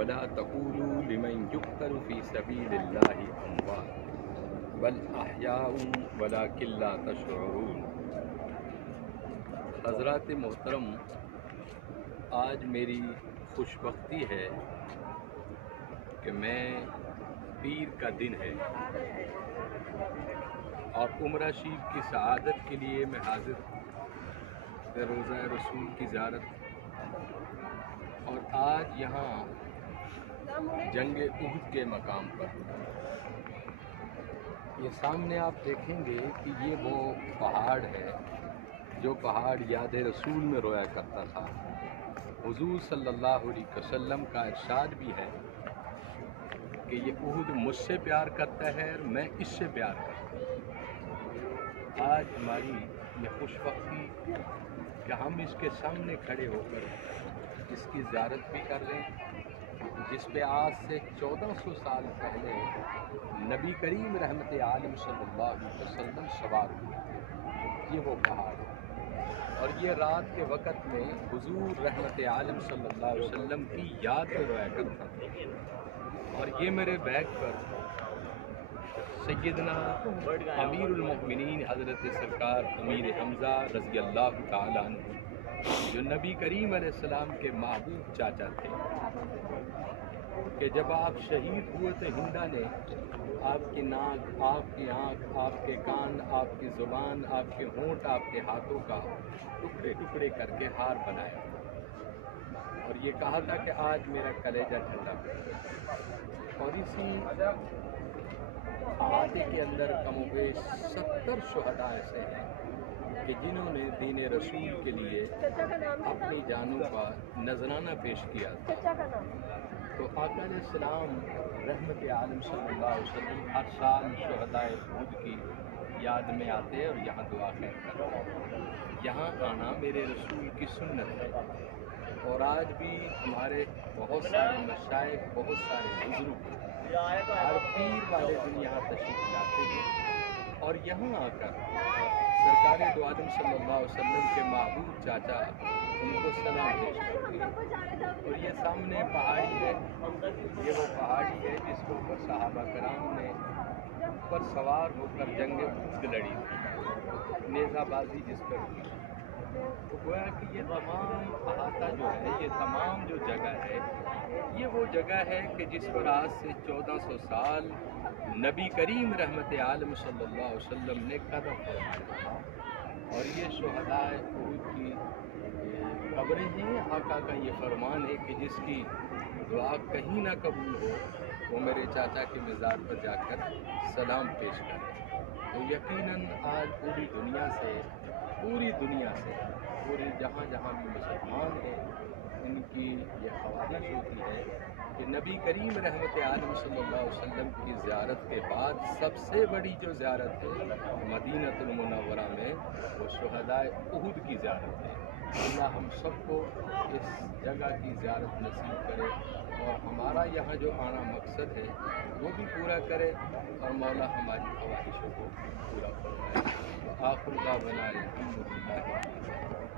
ولا تقولوا لمن يقتل في سبيل الله أموات بل أحياء ولكن لا تشعرون۔ حضرات محترم، آج میری خوش بختی ہے کہ میں پیر کا دن ہے اور عمرہ شریف کی سعادت کے لیے میں حاضر روزہ رسول کی زیارت، اور آج یہاں جنگ احد کے مقام پر یہ سامنے آپ دیکھیں گے کہ یہ وہ پہاڑ ہے جو پہاڑ یاد رسول میں رویا کرتا تھا۔ حضور صلی اللہ علیہ وسلم کا ارشاد بھی ہے کہ یہ احد مجھ سے پیار کرتا ہے اور میں اس سے پیار کرتا ہوں۔ آج ہماری یہ خوش بختی کہ ہم اس کے سامنے کھڑے ہو کر اس کی زیارت بھی کر رہے ہیں، جس پہ آج سے 1400 سال پہلے نبی کریم رحمت عالم صلی اللہ علیہ وسلم سوار ہوئے۔ یہ وہ پہاڑ ہے اور یہ رات کے وقت میں حضور رحمت عالم صلی اللہ علیہ وسلم کی یاد میں رویا کرتا تھا۔ اور یہ میرے بیک پر سیدنا امیر المؤمنین حضرت سرکار امیر حمزہ رضی اللہ تعالیٰ عنہ، جو نبی کریم علیہ السلام کے محبوب چاچا تھے، کہ جب آپ شہید ہوئے تو ہندا نے آپ کی ناک، آپ کی آنکھ، آپ کے کان، آپ کی زبان، آپ کے ہونٹ، آپ کے ہاتھوں کا ٹکڑے ٹکڑے کر کے ہار بنایا اور یہ کہا تھا کہ آج میرا کلیجہ ٹھنڈا ہے۔ اور اسی احاطے کے اندر کم و بیش 70 شہداء ایسے ہیں کہ جنہوں نے دین رسول کے لیے اپنی جانوں کا نذرانہ پیش کیا تھا۔ تو آقا علیہ السلام رحمت عالم صلی اللہ علیہ وسلم ہر سال شہداء احد کی یاد میں آتے اور یہاں دعا خیر کرتے ہیں۔ یہاں آنا میرے رسول کی سنت ہے، اور آج بھی ہمارے بہت سارے مشائخ، بہت سارے بزرگ ہر پیر والے دن یہاں تشریف لاتے ہیں اور یہاں آ کر سرکار دو عالم صلی اللہ علیہ وسلم کے محبوب چاچا ان کو سلام پیش کرتے ہیں۔ اور یہ سامنے پہاڑی ہے، یہ وہ پہاڑی ہے جس کے اوپر صحابہ کرام نے پر سوار ہو کر جنگ احد لڑی تھی، نیزہ بازی جس پر ہوئی۔ تو گویا کہ یہ تمام احاطہ جو ہے، یہ تمام جو جگہ ہے، یہ وہ جگہ ہے کہ جس پر آج سے 1400 سال نبی کریم رحمت عالم صلی اللہ علیہ وسلم نے قدم فرمایا، اور یہ شہداء احد کی قبریں ہیں۔ آقا کا یہ فرمان ہے کہ جس کی دعا کہیں نہ قبول ہو وہ میرے چاچا کے مزار پر جا کر سلام پیش کرے۔ تو یقیناً آج پوری دنیا سے، پوری جہاں جہاں بھی مسلمان ہیں، ان کی یہ خواہش ہوتی ہے کہ نبی کریم رحمت عالم صلی اللہ علیہ وسلم کی زیارت کے بعد سب سے بڑی جو زیارت ہے مدینہ المنورہ میں، وہ شہداء احد کی زیارت ہے۔ اللہ ہم سب کو اس جگہ کی زیارت نصیب کرے اور ہمارا یہاں جو آنا مقصد ہے وہ بھی پورا کرے، اور مولا ہماری خواہشوں کو پورا فرمائے۔ وآخر دعوانا الحمدللہ۔